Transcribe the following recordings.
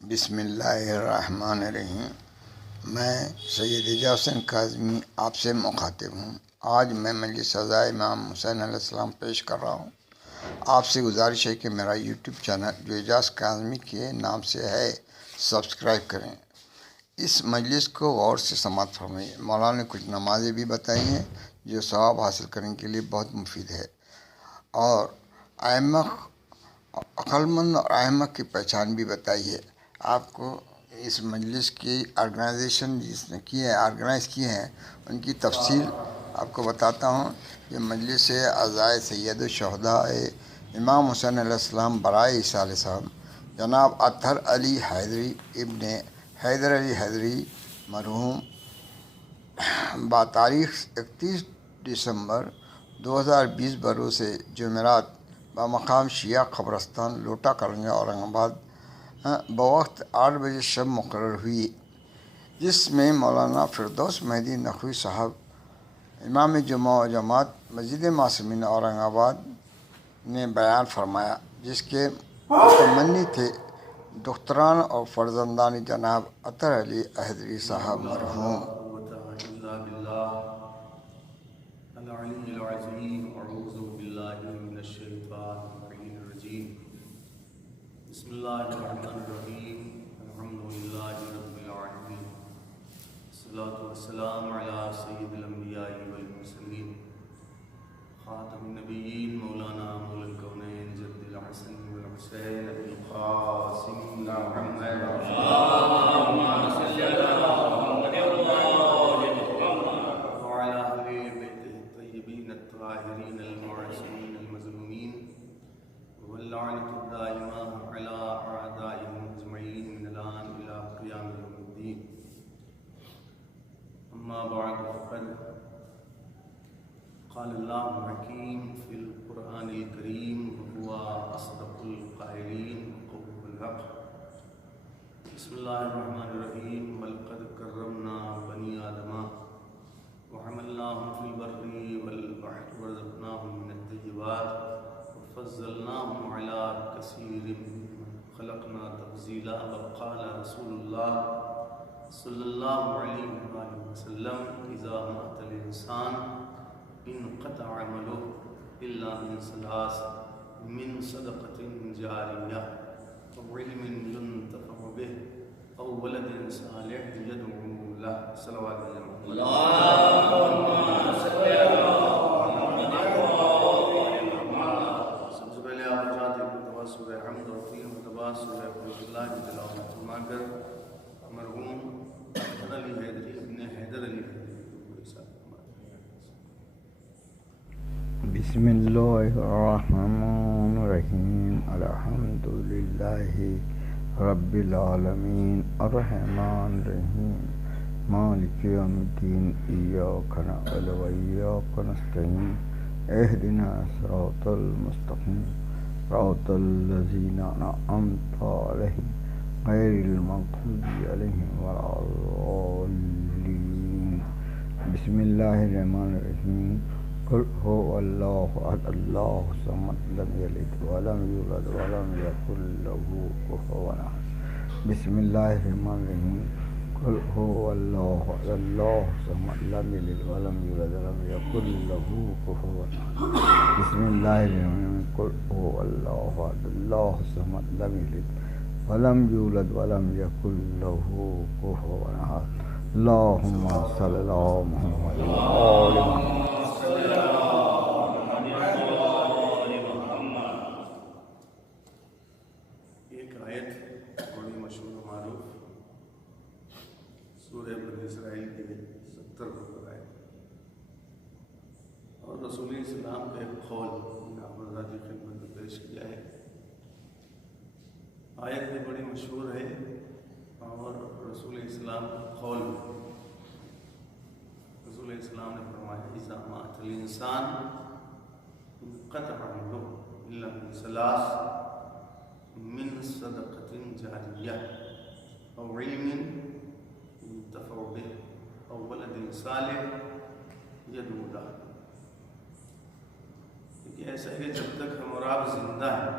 بسم اللہ الرحمن الرحیم۔ میں سید اعجاز حسین کاظمی آپ سے مخاطب ہوں۔ آج میں مجلس رضا امام حسین علیہ السلام پیش کر رہا ہوں۔ آپ سے گزارش ہے کہ میرا یوٹیوب چینل جو اعجاز کاظمی کے نام سے ہے سبسکرائب کریں۔ اس مجلس کو غور سے سماعت فرمائیں۔ مولانا نے کچھ نمازیں بھی بتائی ہیں جو ثواب حاصل کرنے کے لیے بہت مفید ہے، اور ائمہ عقلمند اور ائمہ کی پہچان بھی بتائی ہے۔ آپ کو اس مجلس کی آرگنائزیشن جس نے آرگنائز کی ہے ان کی تفصیل آپ کو بتاتا ہوں۔ یہ مجلس اعضائے سید الشہداء امام حسین علیہ السلام برائے اصالہ صاحب جناب اطہر علی حیدری ابن حیدر علی حیدری مرحوم بتاریخ 31 دسمبر 2020 بروز جمعرات بمقام شیعہ قبرستان لوٹا کلنگا اورنگ آباد بوقت 8 بجے شب مقرر ہوئی، جس میں مولانا فردوس مہدی نقوی صاحب امام جمعہ و جماعت مسجد معصومین اورنگ آباد نے بیان فرمایا، جس کے متمنی تھے دختران اور فرزندان جناب اطہر علی حیدری صاحب مرحوم۔ العلی العظیم اعوذ باللہ من الشیطان الرجیم بسم اللہ الرحمن الرحیم الحمدللہ رب العالمین الصلاۃ والسلام علی سید الانبیاء والمرسلین خاتم النبیین مولانا مولا الکونین جد الحسن والحسین القاسم محمد اللہم صل علی الطاہرین المعصومین المظلومین واللعنۃ الدائمہ علی اعدائهم اجمعین من الآن الی قیام یوم الدین۔ اما بعد فقد قال اللہ الحکیم فی القرآن الکریم وهو اصدق القائلین وقوله الحق۔ بسم اللہ الرحمن الرحیم ولقد کرمنا بنی آدم وحملناهم في البر والبحر ورزقناهم من الطيبات وفضلناهم على كثير ممن خلقنا تفضيلا۔ وقال رسول الله صلى الله عليه وآله وسلم إذا مات الإنسان انقطع عمله إلا من ثلاث: من صدقة جارية أو علم ينتفع به أو ولد صالح يدعو له۔ صلوات اللہ اللہم صل علی محمد۔ سب سے پہلے آپ چاہتے ہیں کہ سورہ حمد اور تین مرتبہ سورہ قل اللہ کی تلاوت فرما کر مرحوم اطہر علی حیدری ابن حیدر علی حیدری کو ساتھ بسم اللہ الرحمن الرحیم الحمد للہ رب العالمین الرحمن الرحیم مالک یوم الدین ایاک نعبد و ایاک نستعین اہدنا الصراط المستقیم صراط الذین انعمت علیہم غیر المغضوب علیہم ولا الضالین۔ بسم اللہ الرحمن الرحیم قل هو اللہ احد اللہ الصمد لم یلد ولم یولد ولم یکن له کفوا احد۔ بسم اللہ الرحمن الرحیم قل هو اللہ احد اللہ الصمد لم یلد ولم یولد ولم یکن له کفوا احد۔ بسم اللہ الرحمن الرحیم قل هو اللہ احد اللہ الصمد لم یلد ولم یولد ولم یکن له کفوا احد۔ اللہم صل علی محمد وآل محمد۔ ایک آیت بڑی مشہور و معروف سورہ بنی اسرائیل کے 70 نمبر آیت، اور رسول اسلام کا ایک قول آپ کی خدمت میں پیش کیا ہے۔ آیت بھی بڑی مشہور ہے اور رسول اسلام کا قول بھی۔ رسول اسلام نے فرمایا اذا مات الانسان انقطع عمله الا من ثلاث: من صدقة جاریہ او علم ينتفع به او ولد صالح يدعو له۔ کہ ایسا ہے جب تک ہم اور آپ زندہ ہیں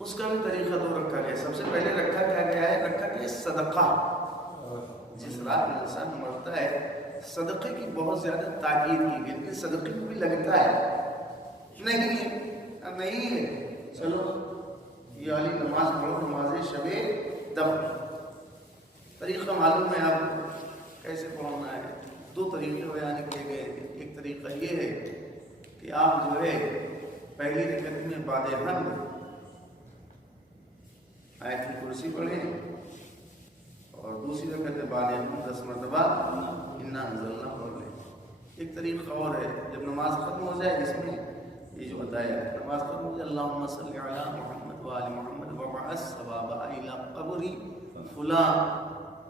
اس کا بھی طریقہ دو رکھا گیا. سب سے پہلے رکھا کیا گیا ہے؟ رکھا گیا صدقہ. جس رات میں انسان مرتا ہے صدقے کی بہت زیادہ تاکید کی گئی، لیکن صدقے کو بھی لگتا ہے نہیں ہے چلو یہ والی نماز پڑھو، نماز شب دفن. طریقہ معلوم ہے آپ کو کیسے پڑھنا ہے. دو طریقے بیان کیے گئے. ایک طریقہ یہ ہے کہ آپ جو ہے پہلی رکعت میں بعد حمد آیت الکرسی پڑھیں اور دوسری رکعت میں بعد حمد 10 مرتبہ انا انزلنا پڑھ لیں. ایک طریقہ اور ہے، جب نماز ختم ہو جائے اس میں یہ جو بتایا نماز ختم ہو جائے اللہم صلی علی محمد و آل محمد وبعث ثواب الی قبری فلاں،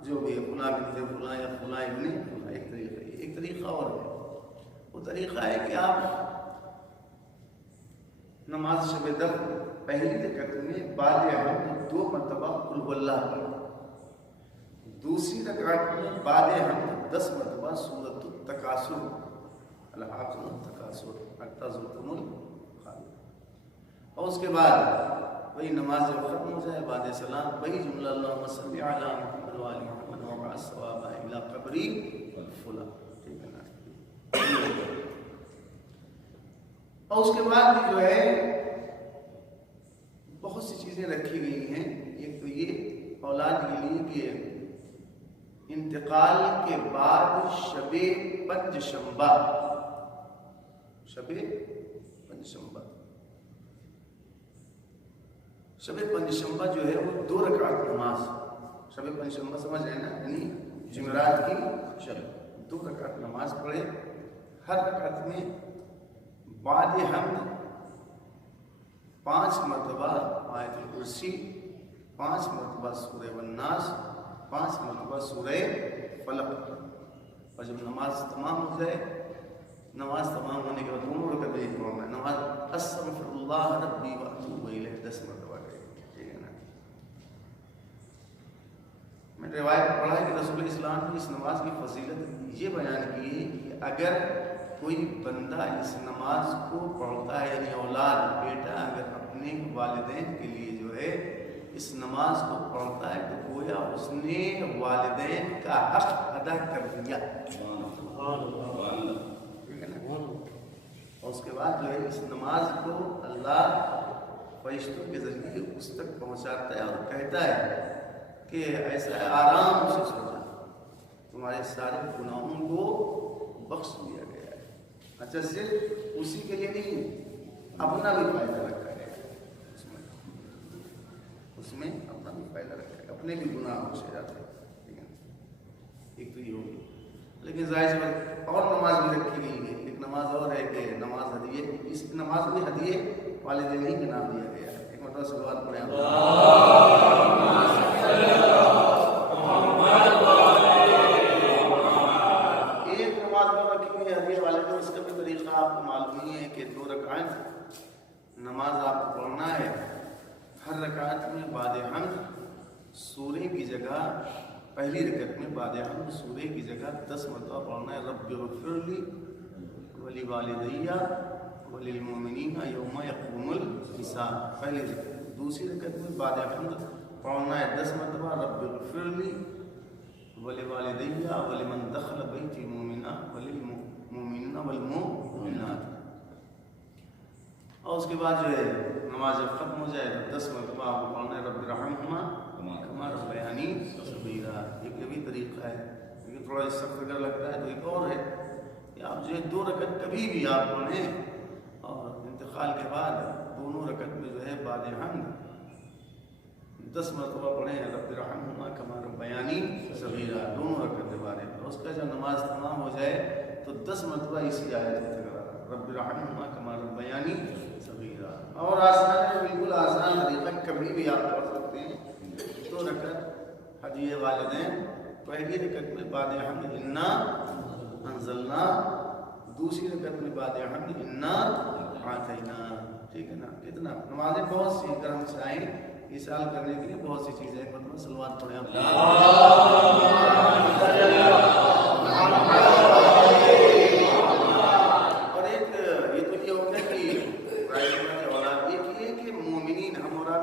جو بھی فلاں بنت فلاں یا فلاں ابن فلاں. ایک طریقہ ہے. ایک طریقہ اور ہے، وہ طریقہ ہے کہ آپ نماز شب دفن پہلی رکعت میں بعد حمد 2 مرتبہ قل هو اللہ پڑھیں، دوسری رکعت میں بعد حمد 10 مرتبہ سورۃ التکاثر الحاقم التکاثر حتی زرتم المقابر. اور اس کے بعد وہی نماز جب ختم ہو جائے بعد سلام وہی جملہ اللہم صلی علی محمد و آل محمد وبعث ثواب الی قبری فلاں. ٹھیک ہے نا. اور اس کے بعد بھی جو ہے بہت سی چیزیں رکھی گئی ہیں. ایک تو یہ اولاد کے لیے کہ انتقال کے بعد شب پنجشنبہ جو ہے وہ 2 رکعت نماز. شب پنجشنبہ سمجھ رہے نا، یعنی جمعرات کی شب 2 رکعت نماز پڑھے. ہر رکعت میں بعد حمد 5 مرتبہ آیت الکرسی، 5 مرتبہ سورہ والناس، 5 مرتبہ سورہ فلق. اور جب نماز تمام ہو جائے، نماز تمام ہونے کے بعد دونوں رکعتیں ایک پڑھنا ہے. نماز استغفر اللہ ربی واتوب الیہ 10 مرتبہ کرے. ٹھیک ہے نا. میں نے روایت پڑھا ہے کہ رسول اسلام نے اس نماز کی فضیلت یہ بیان کی ہے کہ اگر کوئی بندہ اس نماز کو پڑھتا ہے، یعنی اولاد بیٹا اگر اپنے والدین کے لیے جو ہے اس نماز کو پڑھتا ہے تو گویا اس نے والدین کا حق ادا کر دیا. اور اس کے بعد جو ہے اس نماز کو اللہ فرشتوں کے ذریعے اس تک پہنچاتا ہے اور کہتا ہے کہ ایسا آرام سے سو جا، تمہارے سارے گناہوں کو بخش دیا گیا ہے. اچھا صرف اسی کے لیے نہیں، اپنا بھی فائدہ رکھا گیا ہے. اس میں اپنا بھی فائدہ رکھا گیا، اپنے بھی گناہ بخشے جاتے ہیں. ٹھیک ہے. ایک تو یہ ہوگی. لیکن ظاہر سی بات اور نماز بھی رکھی گئی ہے. ایک نماز اور ہے کہ نماز ہدیے، اس نماز بھی ہدیے والدین ہی کا نام دیا گیا ہے. ایک مرتبہ صلوات پڑھیں ایک نماز میں رکھی گئی ہدیے والدین. اس کا بھی طریقہ آپ کو معلوم ہی ہے کہ 2 رکعت نماز آپ کو پڑھنا ہے. ہر رکعت میں بعد حمد سورے کی جگہ، پہلی رکعت میں بعد حمد سورے کی جگہ 10 مرتبہ پڑھنا ہے رب اغفر لی ولی والدیہ وللمؤمنین یوم یقوم الحساب. پہلی رکعت. دوسری رکعت میں بعد حمد پڑھنا ہے 10 مرتبہ رب اغفر لی ولی والدیہ ولمن دخل بیتی مؤمنا وللمؤمنین والمؤمنات. اور اس کے بعد جو ہے نماز جب ختم ہو جائے تو 10 مرتبہ آپ کو پڑھنا ہے رب ارحمہما کما ربیانی صغیرا. یہ بھی طریقہ ہے لیکن تھوڑا سخت اگر لگتا ہے تو ایک اور ہے کہ آپ جو ہے 2 رکعت کبھی بھی آپ پڑھیں اور انتقال کے بعد دونوں رکعت میں جو ہے بعد حمد 10 مرتبہ پڑھیں رب ارحمہما کما ربیانی صغیرا. دونوں رکعت کے بعد اس کا جب نماز تمام ہو جائے تو 10 مرتبہ اسی آیت کو تکرار رب ارحمہما کما ربیانی صغیرا. اور آسان ہے، بالکل آسان طریقہ، کبھی بھی آپ پڑھ سکتے ہیں. 2 رکعت ہدیے والدین. پہلی رکعت میں بعد حمد انا انزلنا، دوسری رکعت میں بعد حمد انا اعطینا. ٹھیک ہے نا. کتنا نمازیں بہت سی اگر ہم چاہیں یہ سال کرنے کے لیے بہت سی چیزیں ہیں. مطلب صلوات پڑھیں اور ایک یہ تو یہ ہوگا کہ اولاد. ایک یہ کہ مومنین ہم اور آپ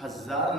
1000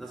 10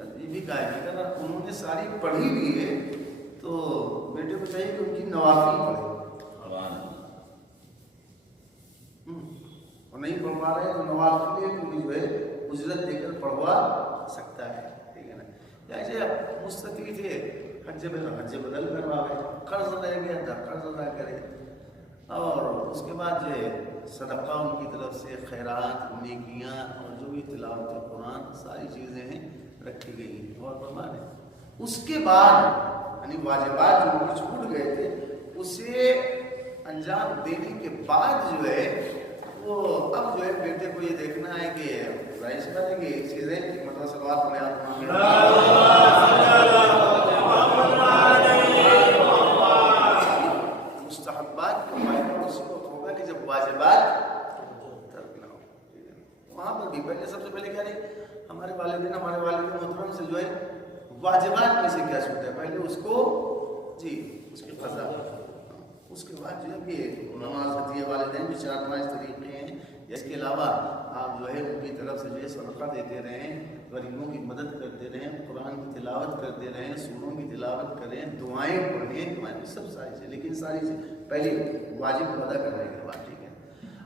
یہ بھی کہا ہے کہ اگر انہوں نے ساری پڑھی بھی ہے تو بیٹے کو چاہیے کہ ان کی نوافل پڑھے، اور نہیں پڑھوا رہے تو نوافل کو بھی جو ہے اجرت دے کر پڑھوا سکتا ہے، ٹھیک ہے نا. جیسے مستطیع تھے حج بدل کرواوے، قرض رہ گیا تھا قرض ادا کرے، اور اس کے بعد جو ہے صدقہ ان کی طرف سے، خیرات، نیکیاں، اور جو بھی تلاوت قرآن ساری چیزیں ہیں رکھی گئی ہیں اور فرما رہے ہیں. اس کے بعد یعنی واجبات جو ان کو چھوٹ گئے تھے اسے انجام دینے کے بعد جو ہے وہ اب جو ہے بیٹے کو یہ دیکھنا ہے کہ ظاہر سی بات ہے کہ چیزیں مطلب صلوات پڑھے آپ مستحبات کا فائدہ اس وقت ہوگا کہ جب واجبات ترک نہ ہو. وہاں پر بھی پہلے سب سے پہلے کیا نہیں، ہمارے والدین محترم سے جو ہے واجبات میں سے کیا چھوٹا ہے پہلے اس کو جی اس کی قضا، اس کے بعد جو ہے کہ نماز ہدیہ والدین بھی 4-5 طریقے ہیں. اس کے علاوہ آپ جو ہے ان کی طرف سے جو ہے صدقہ دیتے رہیں، غریبوں کی مدد کرتے رہیں، قرآن کی تلاوت کرتے رہیں، سوروں کی تلاوت کریں، دعائیں پڑھیں، سب ساری چیزیں، لیکن ساری چیزیں پہلے واجب کو ادا کرنے کے بعد، ٹھیک ہے.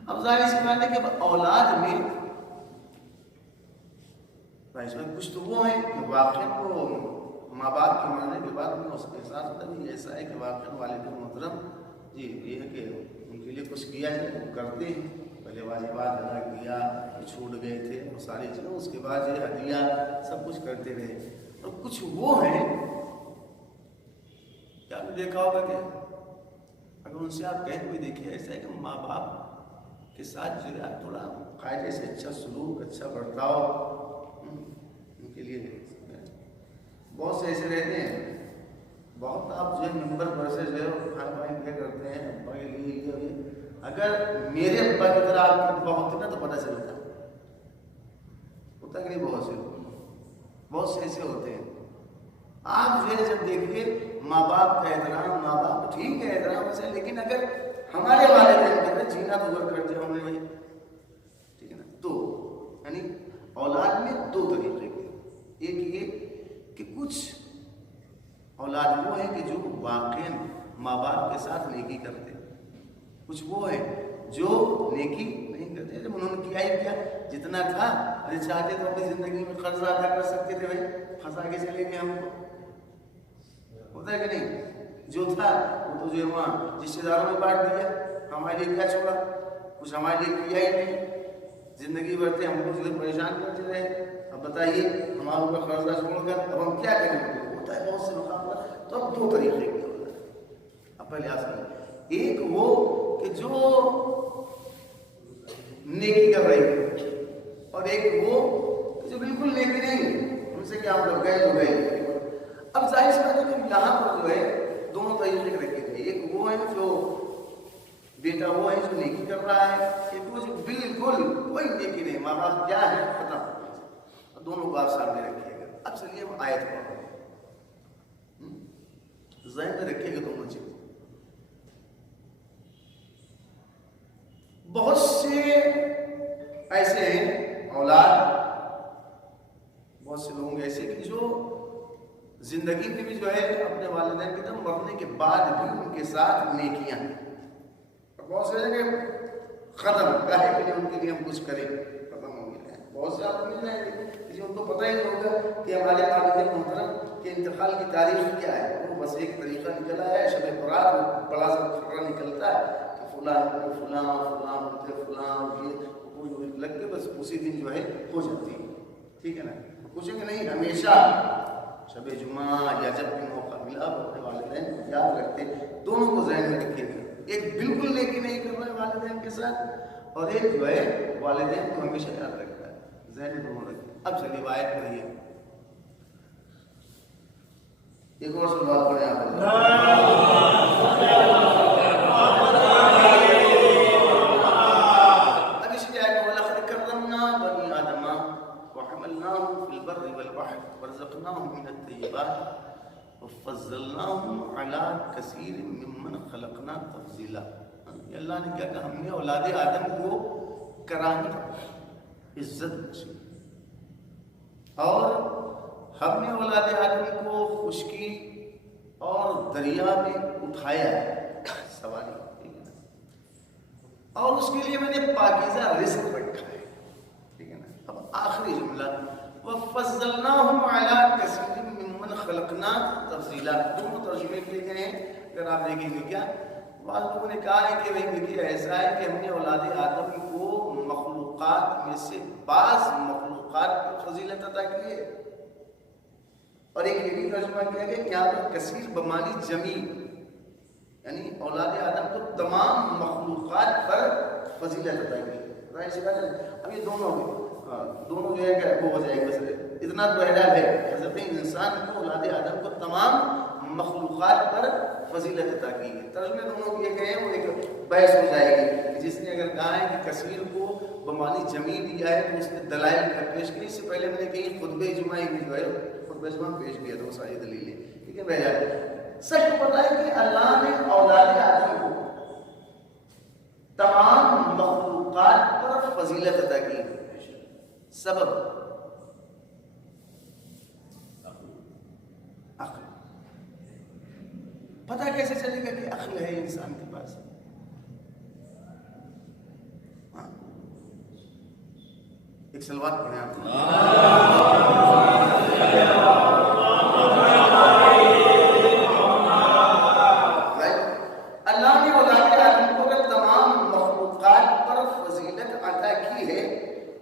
اب ظاہر سی بات ہے کہ اولاد میں اس میں کچھ تو وہ ہیں کہ واقعی کو ماں باپ کے مرنے کے بعد میں اس کے احساس ہوتا ہے ایسا ہے کہ واقعی والد محترم جی یہ ہے کہ ان کے لیے کچھ کیا جائے وہ کرتے ہیں. پہلے واجبات ادا کیا، چھوٹ گئے تھے وہ ساری چیزیں، اس کے بعد یہ ہدیہ سب کچھ کرتے رہے. اور کچھ وہ ہیں کیا آپ نے دیکھا ہوگا کہ اگر ان سے آپ کہیں کوئی دیکھیے ایسا ہے کہ ماں باپ کے ساتھ جو ہے تھوڑا قاعدے سے اچھا سلوک، اچھا برتاؤ ان کے لیے. بہت سے ایسے رہتے ہیں، بہت آپ جو ہے نمبر پر سے جو ہے بھائی بھائی کیا کرتے ہیں ابا کے لیے یہ اگر میرے ابا کی طرح آپ کی ابا ہوتی نا تو پتہ چلتا ہوتا کہ نہیں. بہت سے ایسے ہوتے ہیں. آپ جو ہے جب دیکھیے ماں باپ کا احترام، ماں باپ ٹھیک ہے احترام سے، لیکن اگر ہمارے والدین کے اندر جینا تو ور کرتے ہوں گے، ٹھیک ہے نا. تو یعنی اولاد میں 2 طریقے کے، ایک یہ کہ کچھ اولاد وہ ہیں کہ جو واقعی ماں باپ کے ساتھ نیکی کرتے ہیں، کچھ وہ ہیں جو نیکی نہیں کرتے. جب انہوں نے کیا ہی کیا جتنا تھا، ارے چاہتے تو اپنی زندگی میں قرض ادا کر سکتے تھے، بھائی پھنسا کے چلے گئے ہم کو، ہوتا ہے کہ نہیں. جو تھا وہ تو جو ہے وہاں رشتے داروں میں بانٹ دیا، ہمارے لیے کیا چھوڑا، کچھ ہمارے لیے کیا ہی نہیں. زندگی بھر ہم کو جو ہے پریشان کرتے رہے. اب بتائیے ہمارا اوپر قرضہ چھوڑ کر اب ہم کیا کریں. ہوتا ہے بہت سے مقام پر. تو اب 2 طریقے کے ہوتا ہے. اب پہلے آپ ایک وہ کہ جو نیکی کر رہی ہے، اور ایک وہ کہ جو بالکل نیکی نہیں، ان سے کیا مطلب گئے تو گئے. اب ظاہر سی بات ہے کہ یہاں پر جو ہے 2 طریقے رکھے گئے. ایک وہ ہے جو بیٹا وہ ہے جو نیکی کر رہا ہے، ایک وہ جو بالکل کوئی نیکی نہیں، ماں باپ کیا ہے ختم. دونوں کو آپ سامنے رکھیے گا. اب چلیے ہم آیت پڑھیں، ذہن میں رکھیے گا دونوں چیز. بہت سے ایسے ہیں اولاد، بہت سے لوگ ایسے کہ جو زندگی میں بھی جو ہے اپنے والدین کی طرف مرنے کے بعد بھی ان کے ساتھ نیکیاں ہیں. بہت سے کہ ختم کہے کہ ان کے لیے ہم کچھ کریں، ختم ہو گیا. بہت سے آپ مل جائیں گے کہ ان کو پتہ ہی نہیں ہوگا کہ ہمارے والدین محترم کے انتقال کی تاریخ کیا ہے. وہ بس ایک طریقہ نکلا ہے، شب برات بڑا سا خبر نکلتا ہے کہ فلاں فلاں فلاں فلاں یہ لگ کے بس اسی دن جو ہے ہو جاتی ہے، ٹھیک ہے نا. پوچھیں گے نہیں، ہمیشہ شب جمعہ یا جب بھی موقع ملا اپنے والدین یاد رکھتے. دونوں کو ذہن میں رکھیے گا. ایک بالکل نیکی نہیں کر رہا ہے والدین کے ساتھ، اور ایک جو ہے والدین کو ہمیشہ یاد رکھتا ہے. ذہن میں دونوں رکھیں. اب چلیے آیت پڑھیے. ایک اور سوال پڑھیں آپ. اب اس لیے آیت وَلَقَدْ كَرَّمْنَا بَنِي آدَمَ وَحَمَلْنَاهُمْ فِي الْبَرِّ وَالْبَحْرِ وَرَزَقْنَاهُمْ مِنَ الطَّيِّبَاتِ وَفَضَّلْنَاهُمْ عَلَىٰ كَثِيرٍ مِّمَّنْ خَلَقْنَا تَفْضِيلًا. اللہ نے کیا کہا، ہم نے اولاد آدم کو کرامت، عزت بخشی، اور ہم نے اولاد آدم کو خشکی اور دریا میں اٹھایا ہے، سوال ٹھیک ہے نا، اور اس کے لیے میں نے پاکیزہ رزق رکھا ہے، ٹھیک ہے نا۔ اب آخری جملہ وَفَضَّلْنَاهُمْ عَلَىٰ كَثِيرٍ مِّمَّنْ خَلَقْنَا تَفْضِيلًا، دونوں ترجمے کیے گئے ہیں۔ اگر آپ دیکھیں گے کیا بعض لوگوں نے کہا ہے کہ بھائی دیکھیے ایسا ہے کہ ہم نے اولاد آدم کو مخلوقات میں سے بعض مخلوقات کو فضیلت عطا کی ہے، اور ایک یہ بھی ترجمہ کیا گیا کہ یہاں پر کثیر بمانی جمیع، یعنی اولاد آدم کو تمام مخلوقات پر فضیلت عطا کی ہے۔ ظاہر سی بات ہے اب یہ دونوں جو ہے کہ وہ ہو جائے گا، بس اتنا تو ہے حضرت انسان کو اولاد آدم کو تمام مخلوقات پر فضیلت عطا کی ہے۔ ترجمے دونوں کیے گئے ہیں، وہ ایک بحث ہو جائے گی کہ جس نے اگر کہا ہے کہ کثیر کو بمانی جمیع دیا ہے تو اس نے دلائل پیش کی۔ اس سے پہلے میں نے کہیں خطبہ اجماعی بھی جو ہے خطبہ اجماع پیش کیا تھا، وہ ساری دلیلیں ٹھیک ہے بہرحال سچ کو پتا ہے کہ اللہ نے اولاد آدم کو تمام مخلوقات پر فضیلت عطا کی ہے۔ سبب عقل، پتہ کیسے چلے گا کہ عقل ہے انسان کے پاس؟ ایک سلوات پڑھیں آپ اللہ نے اولاد آدم کو اگر تمام مخلوقات پر فضیلت عطا کی ہے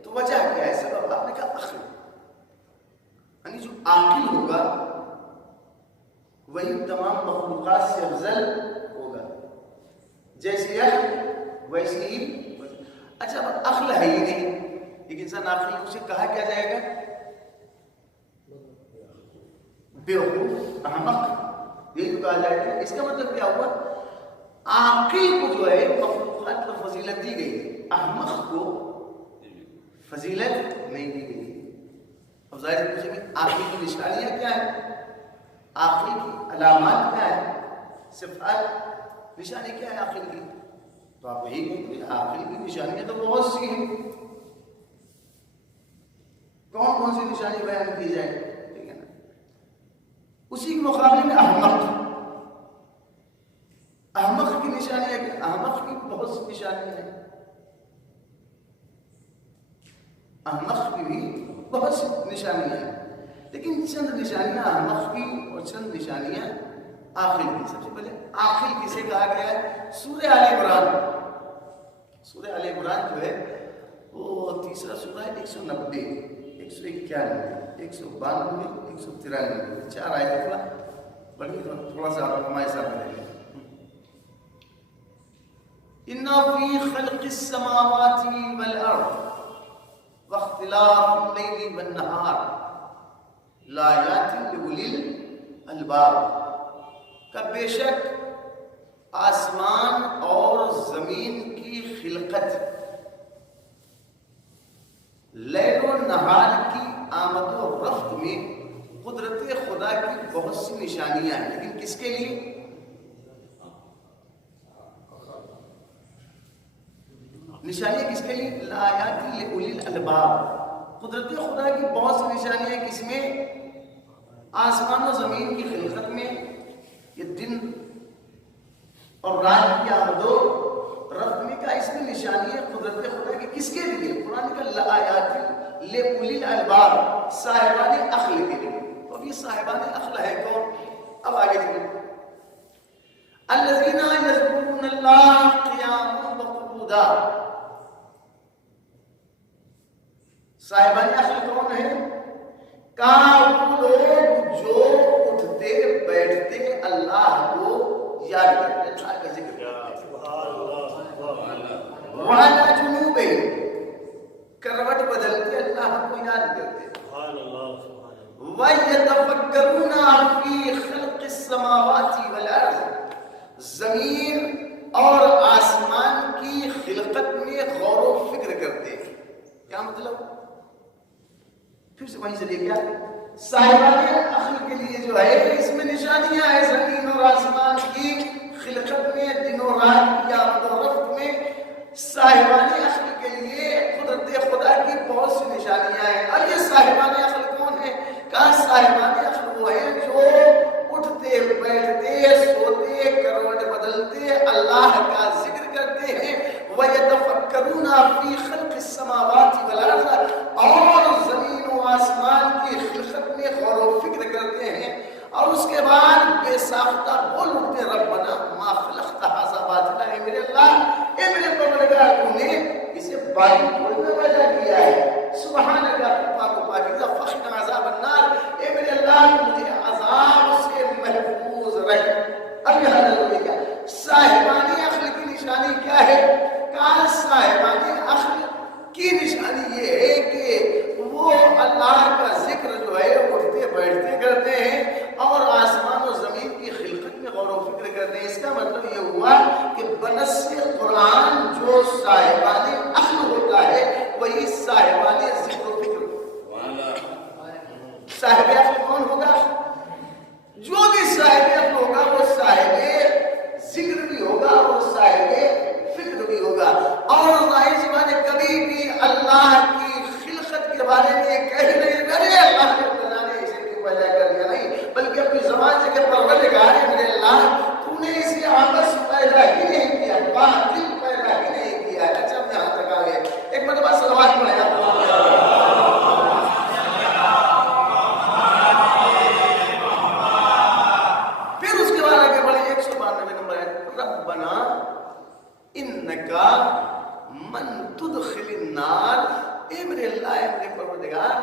تو وجہ کیا ہے؟ سبب آپ نے کہا عقل، یعنی جو عاقل ہوگا وہی تمام مخلوقات سے افضل ہوگا، جیسے ویسے ہی۔ اچھا اب عقل ہے ہی نہیں، ایک انسان عاقل اسے کہا کیا جائے گا؟ بیوقوف، احمق، یہی تو کہا جائے گا۔ اس کا مطلب کیا ہوا؟ عاقل کو جو ہے مخلوقات پر فضیلت دی گئی، احمق کو فضیلت نہیں دی گئی۔ اب ظاہر ہے پوچھیں گے عاقل کی نشانیاں کیا ہیں، عاقل کی علامات کیا ہے، صفات نشانی کیا ہے عاقل کی؟ تو آپ یہی کہیں کہ عاقل کی نشانیاں تو بہت سی ہیں، کون کون سی نشانی بیان کی جائے، ٹھیک ہے نا۔ اسی کے مقابلے میں احمق کی نشانیاں کیا؟ احمق کی بہت سی نشانیاں ہیں، احمق کی بھی بہت سی نشانیاں ہیں، لیکن چند نشانیاں احمق کی اور چند نشانیاں عاقل کی۔ سب سے پہلے عاقل کسے کہا گیا ہے؟ سورہ آل عمران، سورہ آل عمران جو ہے وہ تیسرا سورہ ہے، 190، 191، 192، 193، 4 آیتیں بڑی تھوڑا سا آپ ہمارے ساتھ میں لیں۔ اِنَّ فِي خَلْقِ السَّمَاوَاتِ وَالْأَرْضِ وَاخْتِلَافِ اللَّيْلِ وَالنَّهَارِ لَآيَاتٍ لِأُولِي الْأَلْبَابِ، کہ بے شک آسمان اور زمین کی خلقت، لیل و نہار کی آمد و رفت میں قدرت خدا کی بہت سی نشانیاں ہیں، لیکن کس کے لیے؟ نشانیاں کس کے لیے؟ لآیات لأولی الالباب، قدرت خدا کی بہت سی نشانیاں ہیں، کس میں؟ آسمان و زمین کی خلقت میں، یہ دن اور رات کی آمد و رفت میں کا اس میں نشانی ہے قدرت خدا کی، کس کے لیے؟ قرآن کا لآیات لأولی الالباب، صاحبان عقل کے لیے۔ تو اب یہ صاحبان عقل ہے کون؟ اب آگے چلیں۔ الذین یذکرون اللہ قیاما وقعودا، صاحبان عقل کون ہے؟ کہاں وہ لوگ جو اٹھتے بیٹھتے اللہ کو یاد کرتے، اللہ کا ذکر کرتے، وعلا جنوبے، کروٹ بدل کے اللہ کو یاد کرتے، وَيَتَفَكَّرُونَ فِي خَلْقِ السَّمَاوَاتِ وَالْأَرْضِ، زمین اور آسمان کی خلقت میں غور و فکر کرتے۔ کیا مطلب؟ پھر سے وہیں سے لے گیا، صاحبان عقل کے لیے جو ہے اس میں نشانیاں ہیں زمین اور آسمان کی خلقت میں، دن و رات کی آمد و رفت میں۔ صاحبان عقل کے لیے قدرت خدا کی بہت سی نشانیاں ہیں۔ اور یہ صاحبان عقل کون ہے؟ کہاں صاحب بدلتے اللہ کا ذکر کرتے ہیں، وَيَتَفَكَّرُونَ فِي خَلْقِ السَّمَاوَاتِ وَالْأَرْضِ، اور زمین و آسمان کی خلقت میں غور و فکر کرتے ہیں، اور اس کے بعد بے ساختہ بول اٹھتے ربنا ما خلقت ھذا باطلا، اے میرے اللہ، اے میرے پروردگار، تو نے اسے باطل تھوڑی نہ پیدا کیا ہے، سبحان اللہ، پاک و پاکیزہ، فقنا عذاب النار، اے میرے اللہ مجھے عذاب سے محفوظ رکھ۔ اب یہاں ضروری کیا صاحبان عقل کی نشانی کیا ہے؟ کہا صاحبان عقل کی نشانی یہ ہے کہ وہ اللہ کا ذکر جو ہے اٹھتے بیٹھتے کرتے ہیں اور آسمان و زمین کی خلقت میں غور و فکر کرتے ہیں۔ اس کا مطلب یہ ہوا کہ بنص قرآن جو صاحبان عقل ہوتا ہے وہی صاحبان ذکر و فکر۔ صاحب عقل کون ہوگا؟ جو بھی صاحب عقل ہوگا وہ صاحب ذکر بھی ہوگا اور صاحب فکر بھی ہوگا، اور ظاہر سی بات ہے کبھی بھی اللہ کی خلقت کے بارے میں کہہ نہیں ارے اللہ نے بنا نے اسے کیوں پیدا کر دیا، نہیں، بلکہ اپنی زبان سے کہ پروردگار ہے میرے اللہ، تو نے اسے آپس پیدا ہی نہیں کیا، باطل پیدا ہی نہیں کیا۔ اچھا اپنے ہاتھ تک آ گئے، ایک مرتبہ صلوات پڑھیں آپ۔ انکا من تدخل النار، اے میرے اللہ، اے میرے پروردگار،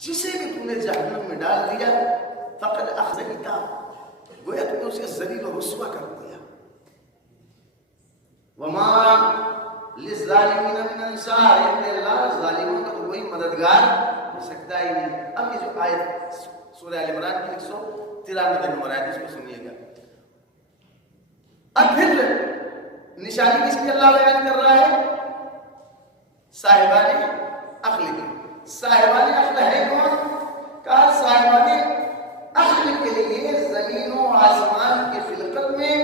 جسے بھی تو نے جہنم میں ڈال دیا فقد اخزیتا، گویا تو نے اسے ذلیل و رسوا کر دیا، وما للظالمین من انصار، اے میرے اللہ ظالموں کا تو کوئی مددگار ہو سکتا ہی نہیں۔ اب یہ جو آیت سورہ آل عمران کی 193 نمبر آیت، اس کو سنیے گا۔ اب پھر نشانی کس کی اللہ بیان کر رہا ہے؟ صاحبان عقل کی۔ صاحبان عقل ہے کون؟ کہا صاحبان عقل کے لیے زمین و آسمان کی خلقت میں،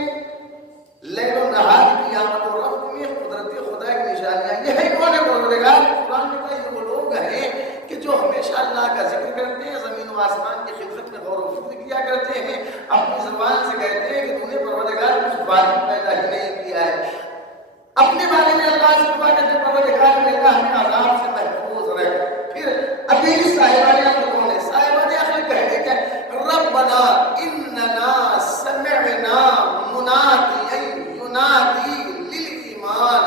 لیل و نہار کی آمد و رفت میں قدرت خدا کی نشانیاں، یہ ہے کون ہے؟ پروردگار۔ قرآن میں کہا یہ وہ لوگ ہیں کہ جو ہمیشہ اللہ کا ذکر کرتے ہیں، زمین و آسمان کی خلقت میں غور و فکر کیا کرتے ہیں، اپنی زبان سے کہتے ہیں کہ تو نے پروردگار کچھ باطل پیدا ہی نہیں کیا ہے، اپنے بارے میں اللہ سے دعا کرتے پروردگار میرے اللہ ہمیں عذاب سے محفوظ رکھ۔ پھر ابھی صاحبان عقل کون ہے؟ صاحبان عقل کہتے کہ ربنا اننا سمعنا منادیا ینادی للایمان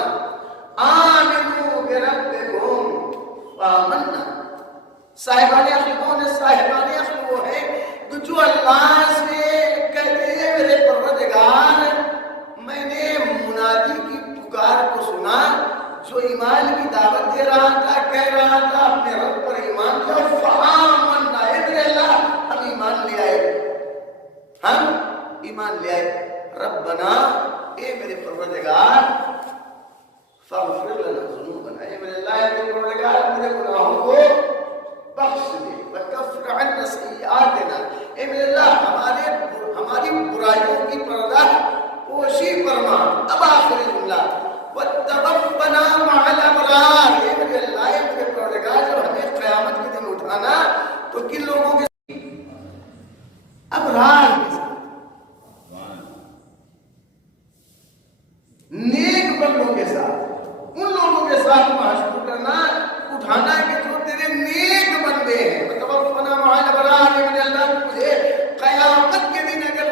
آمنوا بربکم فآمنا۔ صاحبان عقل کون ہے؟ صاحبان عقل وہ ہے جو اللہ سے کہتے ہیں میرے پروردگار میں نے منادی کی پکار کو سنا، جو ایمان کی دعوت دے رہا تھا، کہہ رہا تھا اپنے رب پر ایمان لیا، فآمنا، اے میرے اللہ ہم ایمان لے آئے، ہم ایمان لے آئے، ربنا اے میرے پروردگار فاغفر لنا ذنوبنا، اے میرے اللہ اے میرے پروردگار میرے گناہوں کو بخش دے، وکفر عنا سیئاتنا، اے میرے اللہ ہماری برائیوں کی پردہ پوشی فرما۔ اب آخری جملہ وَتَوَفَّنَا مَعَ الْأَبْرَارِ، اے میرے اللہ اے میرے پروردگار جب ہمیں قیامت کے دن اٹھانا تو کن لوگوں کے ساتھ؟ ابرار کے ساتھ، نیک بندوں کے ساتھ، ان لوگوں کے ساتھ محشور کرنا، اٹھانا کہ جو تیرے نیک بندے ہیں۔ وَتَوَفَّنَا مَعَ الْأَبْرَارِ، اے میرے اللہ مجھے قیامت کے دن اگر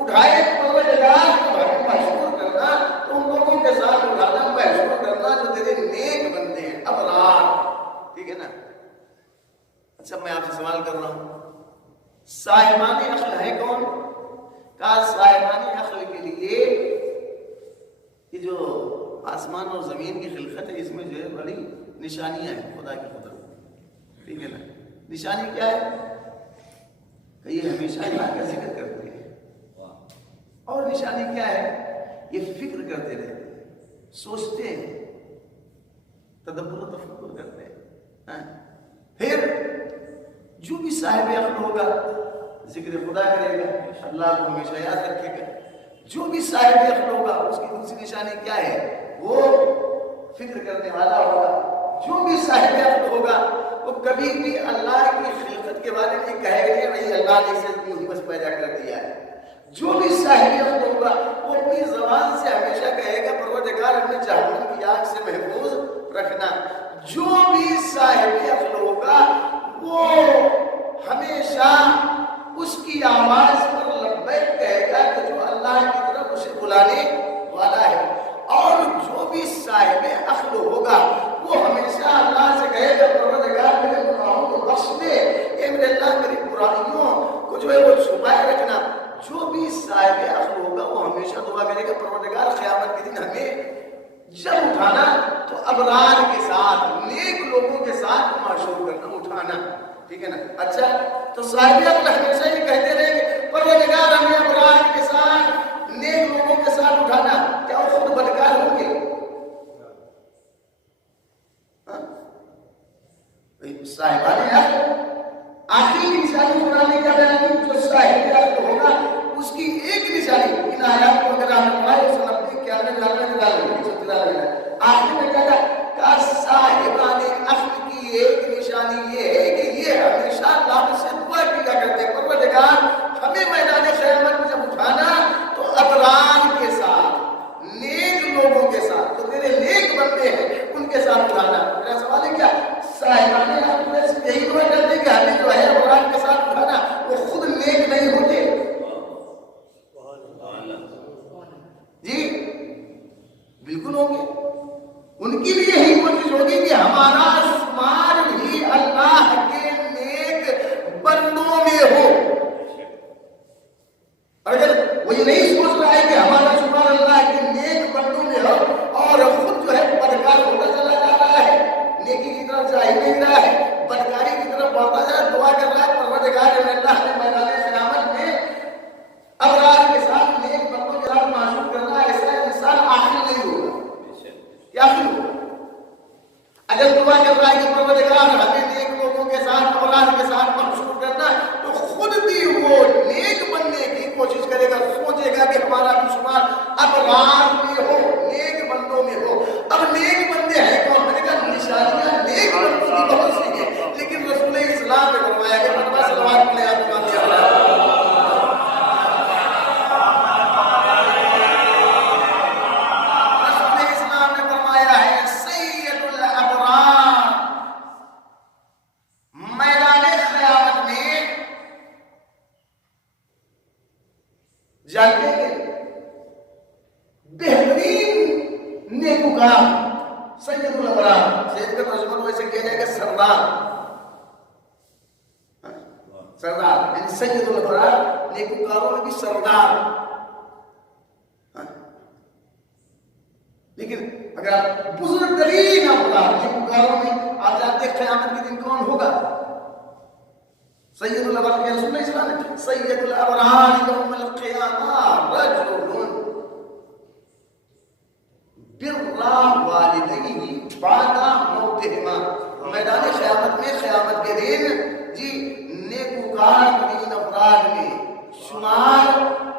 اٹھائے پروردگار تو ہمیں محشور کرنا، تو ان لوگوں کے ساتھ اٹھانا، محشور کرنا جو تیرے نیک بندے ہیں، ابرار، ٹھیک ہے نا؟ اچھا میں آپ سے سوال کر رہا ہوں، صاحبان عقل ہے کون؟ کہا صاحبان عقل کے لیے یہ جو آسمان اور زمین کی خلقت ہے، اس میں جو ہے بڑی نشانیاں ہیں خدا کی قدرت، ٹھیک ہے نا؟ نشانی کیا ہے کہ یہ ہمیشہ اللہ کا ذکر کرتے ہیں، اور نشانی کیا ہے؟ یہ فکر کرتے رہتے ہیں، سوچتے ہیں، تدبر و تفکر کرتے ہیں۔ پھر جو بھی صاحب عقل ہوگا ذکر خدا کرے گا، اللہ کو ہمیشہ یاد رکھے گا۔ جو بھی صاحب عقل ہوگا اس کی دوسری نشانی کیا ہے؟ وہ فکر کرنے والا ہوگا۔ جو بھی صاحب عقل ہوگا وہ کبھی بھی اللہ کی خلقت کے بارے میں کہے گا کہ نہیں اللہ نے اسے یوں ہی بس پیدا کر دیا ہے، جو بھی صاحب عقل ہوگا وہ اپنی زبان سے ہمیشہ کہے گا پروردگار ہمیں جہنم کی آگ سے محفوظ رکھنا. جو بھی صاحب عقل ہوگا وہ ہمیشہ اس کی آواز پر لبیک کہے گا کہ جو اللہ کی طرف اسے بلانے والا ہے. اور جو بھی صاحب عقل ہوگا وہ ہمیشہ اللہ سے کہے گا پروردگار میرے گناہوں کو بخش دے، اے میرے اللہ میری برائیوں کو جو ہے وہ چھپائے رکھنا. جو بھی صاحب عقل ہوگا وہ ہمیشہ دعا کرے گا پروردگار قیامت کے دن ہمیں جب اٹھانا تو ابرار کے ساتھ، نیک لوگوں کے ساتھ معشور کرنا، اٹھانا. ٹھیک ہے نا؟ اچھا، تو صاحب عقل ہمیشہ یہ کہتے رہیں گے پروردگار ہمیں ابرار کے ساتھ، نیک لوگوں کے ساتھ اٹھانا. کیا وہ خود بدکار ہوں گے؟ صاحبان عقل آخری نشانی قرآن کیا بیان کی؟ جو صاحب عقل ہوگا اس کی ایک نشانی، ان آیات کو اگر ہم پڑھائیں 190 آخر میں کہا صاحبان عقل کی ایک نشانی یہ ہے کہ یہ ہمیشہ اللہ سے دعا کیا کرتے ہیں پروردگار ہمیں میدان قیامت میں جب اٹھانا تو ابرار کے ساتھ، نیک لوگوں کے ساتھ، جو تیرے نیک بندے ہیں ان کے ساتھ اٹھانا. میرا سوال ہے کیا صاحبان عقل سے یہی دعا کرتے کہ ہمیں جو ہے ابرار کے ساتھ اٹھانا، وہ خود نیک نہیں ہوتے؟ جی بالکل ہوں گے. ان کی بھی یہی کوشش ہوگی کہ ہمارا شمار بھی اللہ کے نیک بندوں میں ہو. اگر وہ یہ نہیں سوچ رہا ہے کہ ہمارا شمار اللہ کے نیک بندوں میں ہو اور خود جو ہے بدکار ہوتا چلا جا رہا ہے، نیکی کی طرف جا ہی نہیں رہا ہے، بدکاری کی طرف بڑھتا جا رہا ہے، دعا کر رہا ہے پروردگار اللہ نے میدان قیامت میں ابرار کے ساتھ، نیک بندوں کے ساتھ معشور کرنا، ایسا انسان عاقل نہیں ہوگا. کیا ہوگا؟ اگر دعا کر رہا ہے کہ پروردگار ہمیں نیک لوگوں کے ساتھ، ابرار کے ساتھ معشور کرنا، تو خود بھی وہ نیک بننے کی کوشش کرے گا، سوچے گا کہ ہمارا بھی شمار ابرار میں ہو، نیک بندوں میں ہو. اب نیک بندے ہیں کون؟ میں نے کہا نشانیاں نیک بندوں کی بہت سی ہیں، لیکن رسول اسلام نے فرمایا کہ مرتبہ صلوات پڑھیں آپ کو دیا جانتے ہیں بہترین نیکوکار سید الابرار، سید کا ترجمہ ویسے کیا جائے گا سردار، سردار یعنی سید الابرار، نیکوکاروں میں بھی سردار. لیکن اگر آپ بزرگ ترین ابرار نیکوکاروں میں آپ جانتے ہیں قیامت کے دن کون ہوگا؟ سید الابرار کے رسول اسلام نے سید الابرار یوم القیامہ رجل بر والدیہ بعد موتہما. میدان قیامت میں، قیامت کے دن جی، نیکوکار ترین افراد میں شمار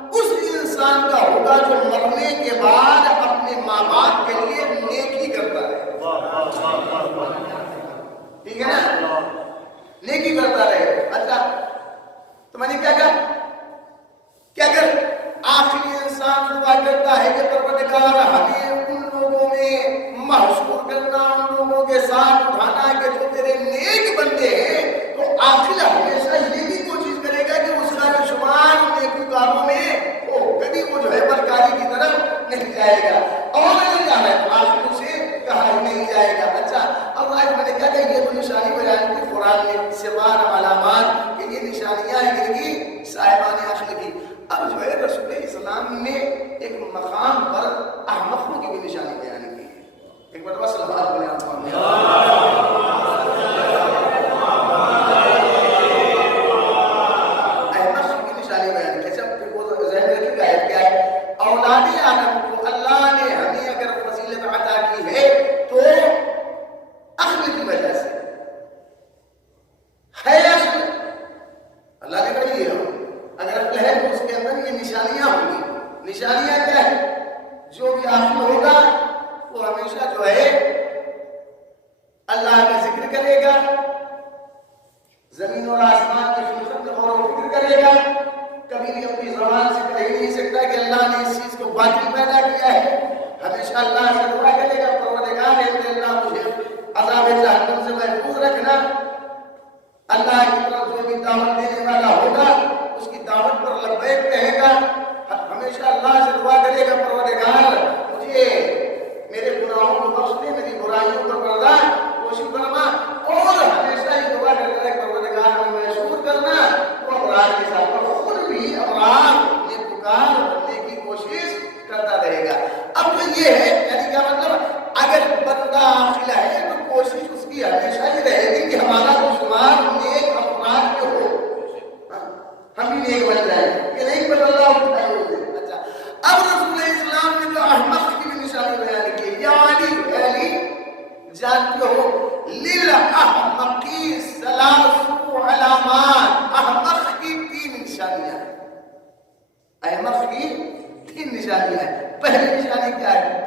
اس انسان کا ہوگا جو مرنے کے بعد اپنے ماں باپ کے لیے نیکی کرتا ہے. ٹھیک ہے نا؟ نیکی کرتا رہے. اچھا، تو میں نے کیا کہا کہ اگر آخری انسان دعا کرتا ہے کہ پروردگار ہمیں ان لوگوں میں محشور کرنا، ان لوگوں کے ساتھ اٹھانا کہ جو تیرے نیک بندے ہیں، تو آخر ہمیشہ یہ بھی کوشش کرے گا کہ اس کا شمار نیکوکاروں میں ہو، کبھی وہ جو ہے بدکاری کی طرف نہیں جائے گا. اور اگر جانا ہے تو آخر سے کہا ہی نہیں جائے گا. اچھا، اب آج میں نے کہا کہ یہ تو نشانی بیان کی قرآن میں، سوار علامات کہ یہ نشانیاں ہیں کہ صاحبان عقل کی. اب جو ہے رسول اسلام نے ایک مقام پر احمقوں کی بھی نشانی بیان کی ہے. ایک مرتبہ صلوات پڑھیں آپ کو. احمق کی نشانی بیان کی. اچھا، پھر وہ ذہن رکھیے گا کیا ہے؟ اولاد آدم کو اللہ نے ہمیں اگر فضیلت عطا کی ہے تو عقل کی وجہ سے ہے. عقل اللہ نے کہا یہ اگر عقل ہے تو اس کے اندر یہ نشانیاں ہوں گی. نشانیاں کیا ہے؟ جو بھی عقل ہوگا وہ ہمیشہ جو ہے اللہ کا ذکر کرے گا، زمین اور آسمان کی خلقت میں غور و فکر کرے گا، کبھی بھی اپنی زبان سے کہے ہمیشہ اللہ سے دعا کرے گا پروردگار اللہ مجھے عذاب جہنم سے محفوظ رکھنا. اللہ کی طرف جو بھی دعوت دینے والا ہوگا اس کی دعوت پر لبیک کہے گا. ہمیشہ اللہ سے دعا کرے گا پروردگار مجھے میرے گناہوں کو بخش دے, میری برائیوں پر پردہ کوشش کرنا, اور ہمیشہ ہی دعا کرتا ہے پروردگار میں مشہور کرنا تو ابرار کے ساتھ, اور خود بھی ابرار یہ پکار بننے کی کوشش کرتا رہے گا. اب تو یہ ہے یعنی کیا مطلب اگر بندہ عاقل ہے تو کوشش اس کی ہمیشہ یہ رہے گی کہ ہمارا تو شمار نیک افراد جو ہو, ہم بھی نیک بن جائیں, یہ نہیں بن اللہ اٹھائے ہوئے. اچھا اب رسول اسلام نے جو احمق کی بھی نشانی بیان کی, یا علی جانتے ہو للأحمقی ثلاث علامات, احمق کی 3 نشانیاں ہیں. احمق کی 3 نشانیاں ہیں. پہلی نشانی کیا ہے؟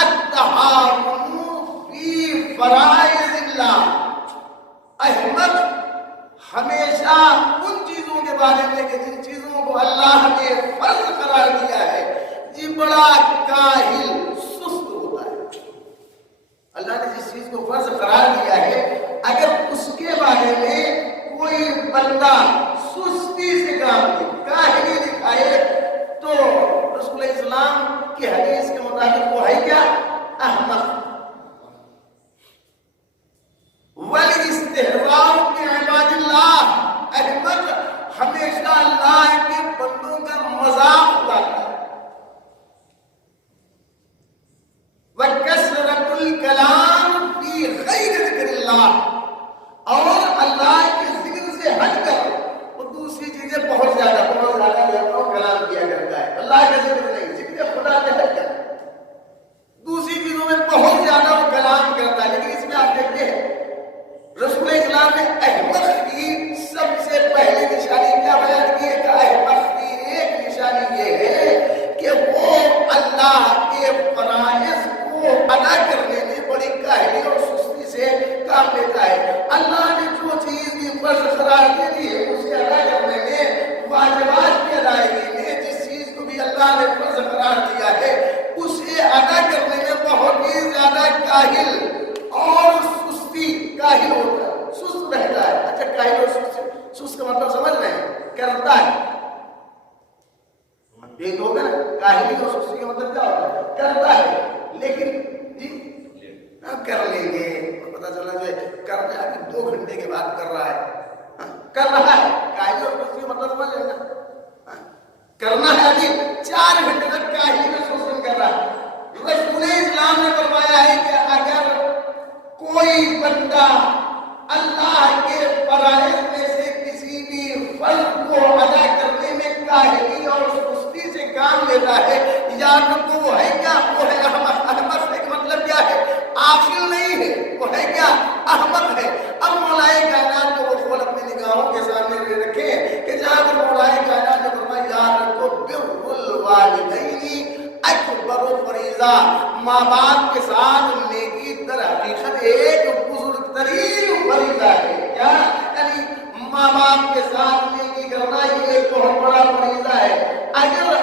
التہاون فی فرائض اللہ. احمق ہمیشہ ان چیزوں کے بارے میں کہ جن چیزوں کو اللہ نے فرض قرار دیا ہے جی بڑا کاہل سست ہوتا ہے. اللہ نے جس چیز کو فرض قرار دیا ہے اگر اس کے بارے میں کوئی بندہ سستی سے کام دے, کاہلی دکھائے, تو رسول اسلام کی حدیث کے مطابق وہ ہے کیا؟ احمق. والاستہزاء بعباد اللہ, احمق ہمیشہ اللہ کے بندوں کا مذاق اڑاتا ہے. وَكَثْرَةُ الْكَلَامِ فِي غَيْرِ ذِكْرِ اللَّهِ, اور اللہ کے ذکر سے ہٹ کر وہ دوسری چیزیں بہت زیادہ کلام کیا کرتا ہے. اللہ کا ذکر نہیں, ذکر خدا سے ہٹ کر دوسری چیزوں میں بہت زیادہ وہ کلام کرتا ہے. لیکن اس میں آپ دیکھتے ہیں رسول اسلام نے احمق کی سب سے پہلی نشانی کیا بیان کی ہے کہ احمق کی ایک نشانی یہ ہے کہ وہ اللہ کے فرائض کو ادا کرنے میں بڑی کاہلی اور سستی سے کام لیتا ہے. اللہ نے جو چیز کی فرض قرار دے دی ہے اسے ادا کرنے میں, واجبات کی ادائیگی میں جس چیز کو بھی اللہ نے فرض قرار دیا ہے اسے ادا کرنے میں بہت ہی زیادہ کاہل اور سستی, کاہل ہوتا ہے, سست رہتا ہے. اچھا کاہل اور سست کا مطلب سمجھ رہے ہیں؟ کرتا ہے, یہ تو ہوگا نا, کاہلی اور سستی کا مطلب کیا ہوتا ہے؟ کرتا ہے. لیکن جی کر لیں گے, پتا چلا جو ہے کر رہا ہے 2 گھنٹے کے بعد کر رہا ہے, کر رہا ہے. کاہلی اور سستی کا مطلب سمجھ رہے ہیں؟ کرنا ہے ابھی 4 گھنٹے تک کاہلی میں سستی کر رہا ہے. رسول اسلام نے فرمایا ہے کہ اگر کوئی بندہ اللہ کے فرائض میں سے کسی بھی فرض کو ادا کرنے میں کاہلی اور سستی سے کام لیتا ہے, یا تو وہ ہے کیا؟ وہ ہے احمق. احمق کا مطلب کیا ہے؟ عاقل نہیں ہے, وہ ہے کیا؟ احمق ہے. اب مولا کائنات کو وہ کھول اپنی نگاہوں کے سامنے رکھے کہ جہاں پر مولا کائنات نے فرمایا یاد رکھو بر الوالدین اکبر فریضہ, ماں باپ کے ساتھ نیکی در حقیقت ایک بزرگ ترین فریضہ ہے. کیا یعنی ماں باپ کے ساتھ نیکی کرنا یہ ایک بہت بڑا فریضہ ہے. اگر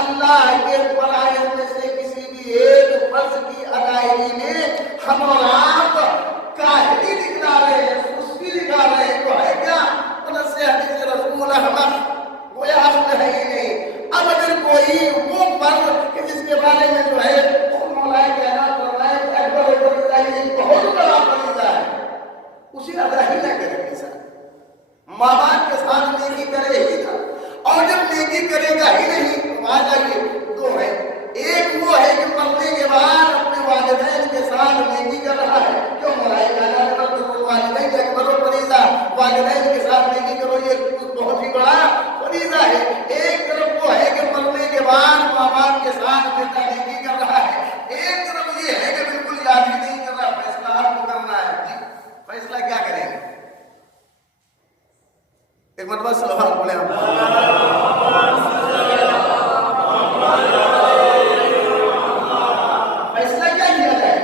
اللہ کے فرائض میں سے کسی بھی ایک فرض کی ادائیگی میں ہم اور آپ کاہلی دکھا رہے ہیں, سستی دکھا رہے ہیں, تو ہے کیا؟ سے حدیث رسول احمد, وہ اصل ہے ہی نہیں. اب اگر کوئی وہ فرض کہ جس کے بارے میں جو ہے مولا کائنات فرمائے ایک بہت بڑا فریضہ ہے, اسے ادا ہی نہ کرے انسان, ماں باپ کے ساتھ نیکی کرے ہی تھا, اور جب نیکی کرے گا ہی نہیں تو آ جائیے 2 ہیں. ایک وہ ہے کہ مرنے کے بعد اپنے والدین کے ساتھ نیکی کر رہا ہے, کیوں مولا کائنات والدین ایک بڑا فریضہ, والدین کے ساتھ نیکی کرو, یہ بہت ہی بڑا فریضہ ہے. ایک طرف وہ ہے کہ مرنے کے بعد ماں باپ کے ساتھ بیٹا نیکی کر رہا ہے, ایک طرف یہ ہے کہ بالکل یاد ہی نہیں کر رہا. فیصلہ آپ کو کرنا ہے. جی فیصلہ کیا کریں گے؟ ایک مرتبہ صلوات بولے فیصلہ کیا کیا جائے؟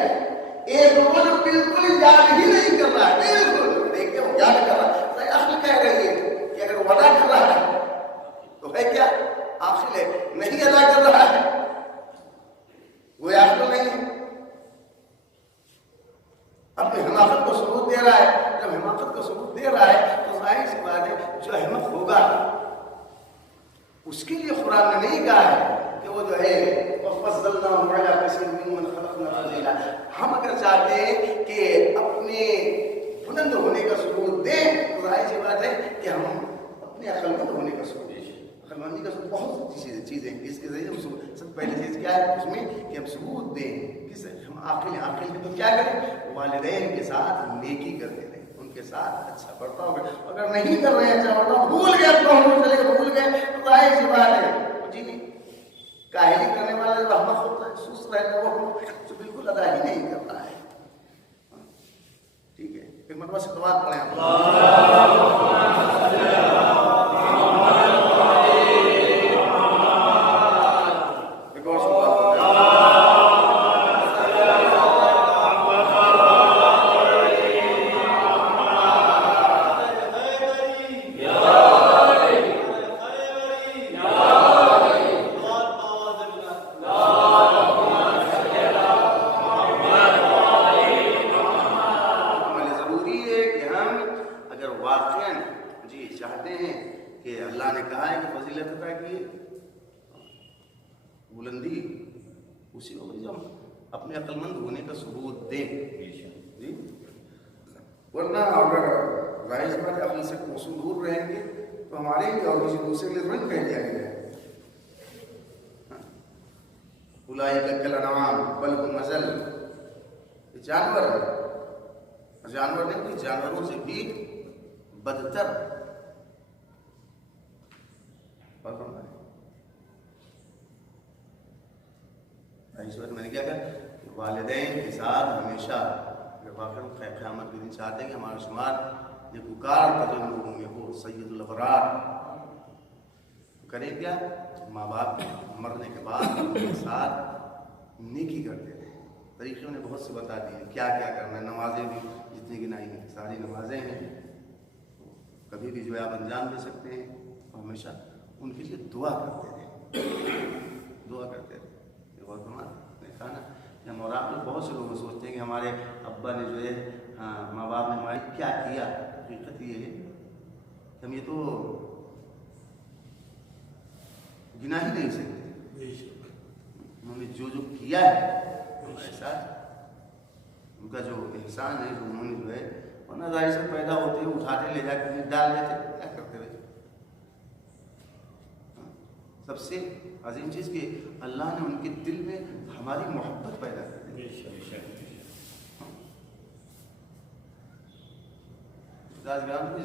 ایک وہ جو بالکل یاد ہی نہیں کر رہا ہے, بالکل دیکھیں وہ یاد کر رہا ہے, اصل کہہ رہی ہے کہ اگر وعدہ کر رہا ہے تو ہے کیا؟ عاقل ہے. نہیں ادا کر رہا ہے وہ عاقل نہیں ہے. اس کے لیے قرآن نے نہیں کہا ہے کہ وہ جو ہے وَفَضَّلْنَاهُمْ عَلَىٰ كَثِيرٍ مِّمَّنْ خَلَقْنَا تَفْضِيلًا. ہم اگر چاہتے ہیں کہ اپنے بلند ہونے کا ثبوت دیں تو ظاہر سی بات ہے کہ ہم اپنے عقل مند ہونے کا ثبوت دیں. عقل مندی کا ثبوت بہت سی چیزیں ہیں جس کے ذریعے ہم سب پہلی چیز کیا ہے اس میں کہ ہم ثبوت دیں. کس ہم عاقل ہیں تو کیا کریں؟ والدین کے ساتھ نیکی کرتے رہیں، ان کے ساتھ اچھا برتاؤ کریں. اگر نہیں کر رہے ہیں اچھا برتاؤ، بھول گئے تو ہم چلے گئے بھول گئے تو ظاہر سی بات ہے جی نہیں. کاہلی کرنے والا جو احمق ہوتا ہے، سست رہتا ہے، وہ تو بالکل ادا ہی نہیں کر رہا ہے. ٹھیک ہے، ایک مرتبہ سے دعا پڑھیں اپنے عقل مند ہونے کا ثبوت دیں. جی ورنہ اگر ظاہر سی بات عقل سے کوسوں دور رہیں گے تو ہمارے لیے اور کسی دوسرے کے لیے رنگ کہہ دیا گیا ہے. اولئک کالانعام بل هم اضل. جانور نہیں کہ جانوروں سے بھی بدتر. اس وقت میں نے کیا کہا، والدین کے ساتھ ہمیشہ اگر واقعی قیامت کے دن چاہتے ہیں کہ ہمارا شمار نیکوکار تجن لوگوں میں ہو، سید الابرار، کریں کیا؟ ماں باپ مرنے کے بعد ان کے ساتھ نیکی کرتے رہے. طریقے انہیں بہت سے بتا دیے کیا کیا کرنا ہے. نمازیں بھی جتنی گنائی ہیں ساری نمازیں ہیں، کبھی بھی جو ہے آپ انجام دے سکتے ہیں. ہمیشہ ان کے لیے دعا کرتے رہے، دعا کرتے رہے. اور ہمارے کہا نا کہ ہم اور آپ لوگ بہت سے لوگ سوچتے ہیں کہ ہمارے ابا نے جو ہے ماں باپ نے ہمارے کیا کیا. حقیقت یہ ہے کہ ہم یہ تو گنا ہی نہیں سکتے. انہوں نے جو کیا ہے ہمارے ساتھ، ان کا جو احسان ہے جو انہوں نے جو ہے، ورنہ ظاہر سے پیدا ہوتے ہیں اٹھاتے لے جا کے ڈال دیتے، کیا کرتے رہے. سب سے عظیم چیز کہ اللہ نے ان کے دل میں ہماری محبت پیدا کر دی.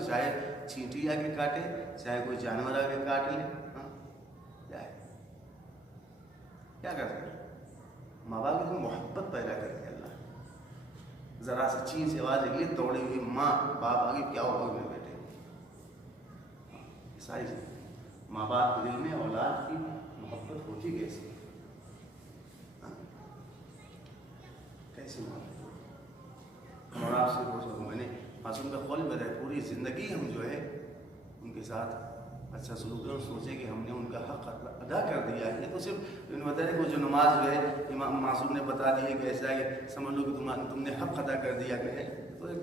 چاہے چینٹی آ کے کاٹے، چاہے کوئی جانور آ کے کاٹ لے، کیا کر سکتے؟ ماں باپ کی محبت پیدا کر کے اللہ ذرا سی چین سے آواز لگی دوڑی ہوئی ماں باپ آگے کیا ہوگا میرے بیٹے. ساری چیز ماں باپ کے دل میں اولاد کی محبت ہوتی کیسے؟ کیسے محبت؟ اور آپ سے میں نے معصوم کا قول میں رہے پوری زندگی ہم جو ہے ان کے ساتھ اچھا سلوک اور سوچے کہ ہم نے ان کا حق ادا کر دیا ہے. تو صرف بتا رہے کہ جو نماز جو ہے امام معصوم نے بتا دی ہے کہ ایسا ہے کہ سمجھ لو کہ تم نے حق ادا کر دیا گیا ہے، تو ایک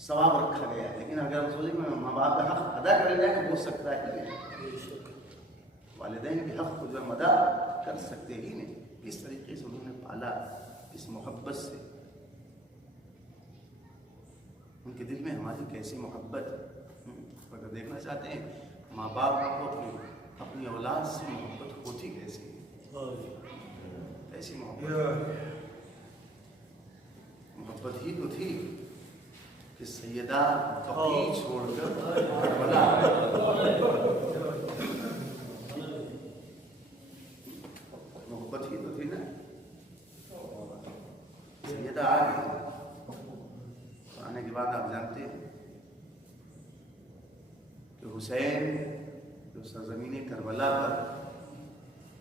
ثواب رکھا گیا ہے. لیکن اگر ہم سوچیں کہ ماں باپ کا حق ادا کر لیا کہ ہو سکتا ہے والدین کے حق کو جو ہم ادا کر سکتے ہی نہیں. کس طریقے سے انہوں نے پالا، کس محبت سے، ان کے دل میں ہماری کیسی محبت. اگر دیکھنا چاہتے ہیں ماں باپ کو اپنی اولاد سے محبت ہوتی کیسی، ایسی محبت ہی تو تھی کہ سیدہ بقیع چھوڑ کر کربلا محبت ہی تو تھی نا. سیدہ آ گئی، آنے کے بعد آپ جانتے ہیں کہ حسین جو سرزمین کربلا پر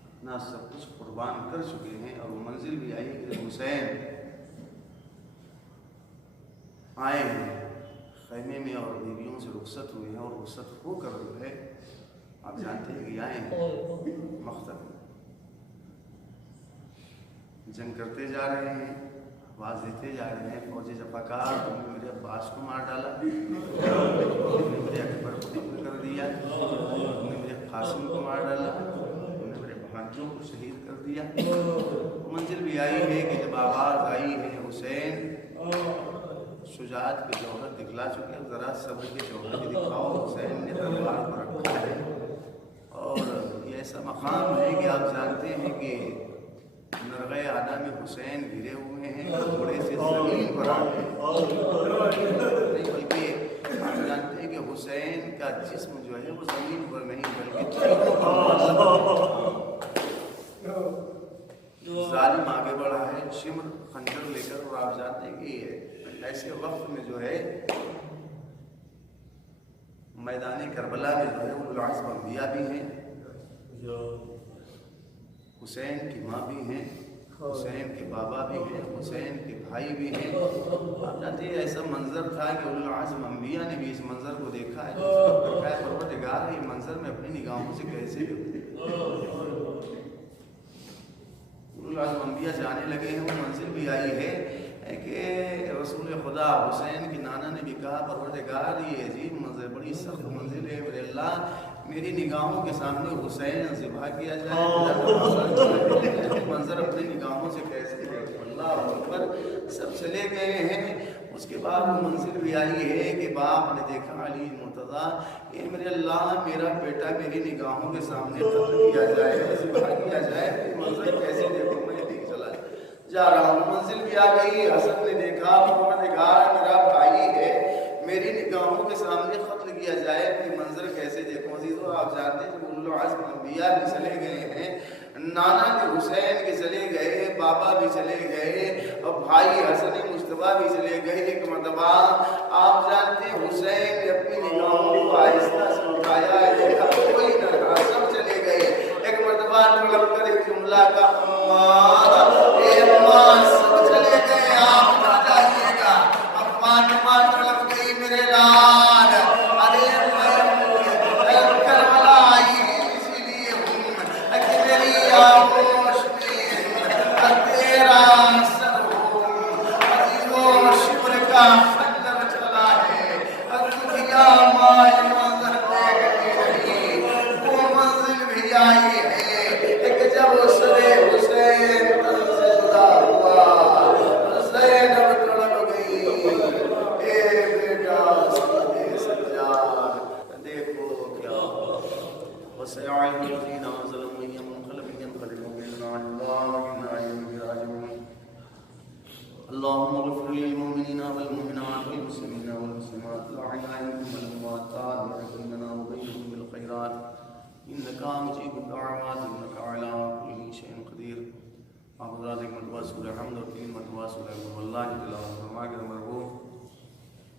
اپنا سب کچھ قربان کر چکے ہیں، اور وہ منزل بھی آئی کہ حسین آئے ہیں خیمے میں اور بیویوں سے رخصت ہوئے ہیں، اور رخصت ہو کر جو ہے آپ جانتے ہیں کہ آئے ہیں مختلف جنگ کرتے جا رہے ہیں، آواز دیتے جا رہے ہیں فوجی جفاکار تم نے میرے عباس کو مار ڈالا، تم نے میرے اکبر کو قتل کر دیا، تم نے میرے قاسم کو بھائیوں کو شہید کر دیا۔ منزل بھی آئی ہے کہ جب آواز آئی ہے حسین شجاعت کے جوہر دکھلا چکے، اب ذرا صبر کے جوہر بھی دکھاؤ۔ حسین نے تلوار پر رکھا ہے اور یہ ایسا مقام ہے کہ آپ جانتے ہیں کہ نرغہ اعلیٰ میں حسین گرے ہوئے ہیں، گھوڑے سے زمین پر آ گئے، بلکہ آپ جانتے ہیں کہ حسین کا جسم جو ہے وہ زمین پر نہیں بلکہ ظالم آگے بڑھا ہے شمر خنجر لے کر، اور آپ جانتے ہیں کہ ایسے وقت میں جو ہے میدان کربلا میں جو ہے اولو العزم انبیاء بھی ہیں، حسین کی ماں بھی ہیں، حسین کے بابا بھی ہیں، حسین کے بھائی بھی ہیں۔ آپ جانتے ہیں ایسا منظر تھا کہ اولو العزم انبیاء نے بھی اس منظر کو دیکھا ہے، تو پروردگار یہ منظر میں اپنی نگاہوں سے کیسے دیکھوں؟ اولو العزم انبیاء جانے لگے ہیں، وہ منزل بھی آئی ہے کہ رسول خدا حسین کی نانا نے بھی کہا پروردگار یہ عجیب منظر، بڑی سخت منزل ہے، میرے اللہ میری نگاہوں کے سامنے حسین ذبح کیا جائے، منظر اپنی نگاہوں سے کیسے دیکھوں؟ اللہ اکبر۔ سب چلے گئے ہیں، اس کے بعد وہ منزل بھی آئی ہے کہ باپ نے دیکھا علی مرتضیٰ کہ میرے اللہ میرا بیٹا میری نگاہوں کے سامنے قتل کیا جائے، ذبح کیا جائے، منظر کیسے دیکھوں؟ میں نہیں چلا جا رہا ہوں۔ منزل بھی آ گئی، حسن نے دیکھا پروردگار میرا بھائی ہے، میری نگاہوں کے سامنے قتل کیا جائے، میں منظر کیسے دیکھوں؟ عزیزو آپ جانتے ہیں جب اولو العزم انبیاء بھی چلے گئے ہیں، نانا بھی حسین کے چلے گئے، بابا بھی چلے گئے اور بھائی حسن مصطفیٰ بھی چلے گئے، ایک مرتبہ آپ جانتے ہیں حسین نے اپنی نگاہوں کو آہستہ سے اٹھایا ہے، اب کوئی نہ رہا، سب چلے گئے۔ ایک مرتبہ طلب کر ایک جملہ کا اماں اے اماں سب چلے گئے آپ نہ جائیے گا، اب فاطمہ طلب گئی میرے لال، ارے میں کربلا آئی اسی لیے ہوں کہ میری آغوش میں تیرا سر ہوں، عزیزو شمر کا خنجر چلا ہے، دکھیا مائے منظر دیکھ رہی، وہ منزل بھی آئی ہے کہ جب سرے حسین تن سے جدا ہوا، زینب تڑپ گئی، اے بیٹا سید سجاد دیکھو کیا وسيعلم الذين ظلموا أي منقلب ينقلبون إلا على الله وإنا إليه راجعون اللهم اغفر للمؤمنين والمؤمنات والمسلمين والمسلمات الأحياء منهم والأموات واجعل لنا وبينهم بالخيرات إنك مجيب الدعوات إنك على كل شيء قدير۔ آپ حضرات ایک مرتبہ سورہ حمد اور 3 مرتبہ سورہ قل اللہ کی تلاوت فرما کر مرحوم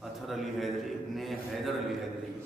اطہر علی حیدری ابن حیدر علی حیدری کی